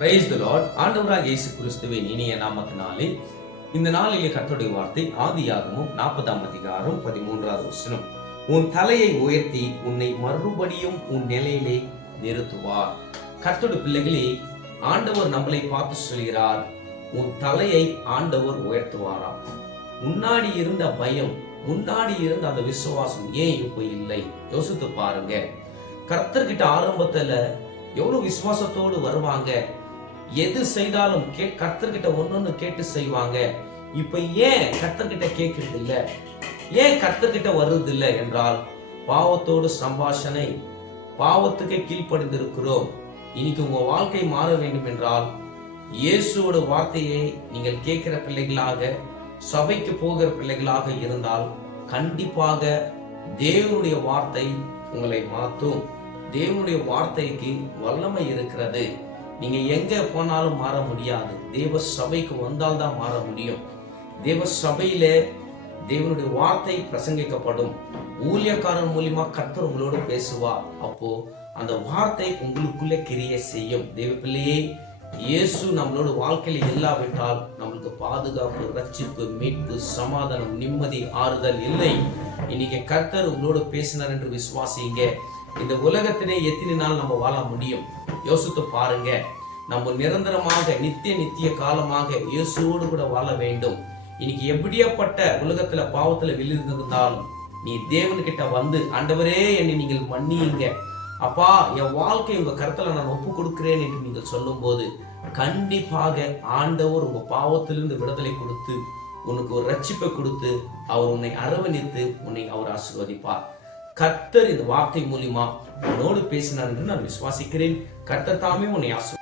Praise the Lord. ஆண்டவராகிய இயேசு கிறிஸ்துவின் இனிய நாமத்தினாலே இந்த நாளிலே கர்த்தருடைய வார்த்தை ஆதியாகமம் 40ஆம் அதிகாரம் 13வது வசனம். உன் தலையை உயர்த்தி உன்னை மறுபடியும் உன் நிலையிலே நிறுத்துவார். கர்த்தருடைய பிள்ளைகளே, ஆண்டவர் நம்மளை பார்த்து சொல்கிறார், உன் தலையை ஆண்டவர் உயர்த்துவாராம். முன்னாடி இருந்த பயம், முன்னாடி இருந்த அந்த விசுவாசம் ஏன் இப்ப இல்லை? யோசித்து பாருங்க. கர்த்தர்கிட்ட ஆரம்பத்துல எவ்வளவு விசுவாசத்தோடு வருவாங்க, எது செய்தாலும் கர்த்தர்கிட்ட ஒன்னொன்னு கேட்டு செய்வாங்க. இப்ப ஏன் கர்த்தர்கிட்ட கேட்கறது இல்ல? ஏன் கர்த்தர்கிட்ட வருது இல்லை என்றால், பாவத்தோடு சம்பாஷணை, பாவத்துக்கு கீழ்ப்படிந்திருக்கிறோம். இன்னைக்கு உங்க வாழ்க்கை மாற வேண்டும் என்றால், இயேசுவோட வார்த்தையை நீங்கள் கேட்கிற பிள்ளைகளாக, சபைக்கு போகிற பிள்ளைகளாக இருந்தால் கண்டிப்பாக தேவனுடைய வார்த்தை உங்களை மாற்றும். தேவனுடைய வார்த்தைக்கு வல்லமை இருக்கிறது. நீங்க எங்க போனாலும் மாற முடியாது. தேவ சபைக்கு வந்தால்தான் மாற முடியும். தேவ சபையில தேவனுடைய வார்த்தை பிரசங்கிக்கப்படும். ஊழியக்காரன் மூலியமா கர்த்தர் உங்களோடு பேசுவார். அப்போ அந்த வார்த்தை உங்களுக்குள்ளே கிரியை செய்யும். தேவ பிள்ளையே, இயேசு நம்மளோட வாழ்க்கையில இல்லாவிட்டால் நம்மளுக்கு பாதுகாப்பு, ரட்சிப்பு, மீட்பு, சமாதானம், நிம்மதி, ஆறுதல் இல்லை. இன்னைக்கு கர்த்தர் உங்களோடு பேசினார் என்று விசுவாசிங்க. இந்த உலகத்திலே எத்தனை நாள் நம்ம வாழ முடியும்? யோசித்து பாருங்க. நம்ம நிரந்தரமாக நித்திய காலமாக இயேசுவோடு கூட வாழ வேண்டும். இன்னைக்கு எப்படியாப்பட்ட உலகத்துல பாவத்துல விழுந்திருந்தாலும் நீ தேவன்கிட்ட வந்து, ஆண்டவரே என்னை நீங்கள் மன்னியுங்க, அப்பா என் வாழ்க்கை உங்க கருத்துல நான் ஒப்பு கொடுக்கிறேன் என்று நீங்கள் சொல்லும் போது கண்டிப்பாக ஆண்டவர் உங்க பாவத்திலிருந்து விடுதலை கொடுத்து உனக்கு ஒரு ரட்சிப்பை கொடுத்து அவர் உன்னை அரவணைத்து உன்னை அவர் ஆசீர்வதிப்பார். கர்த்தர் இந்த வார்த்தை மூலியமா உன்னோடு பேசினார் என்று நான் விசுவாசிக்கிறேன். கர்த்தர் தாமே உன்னை ஆசீர்வதிப்பார்.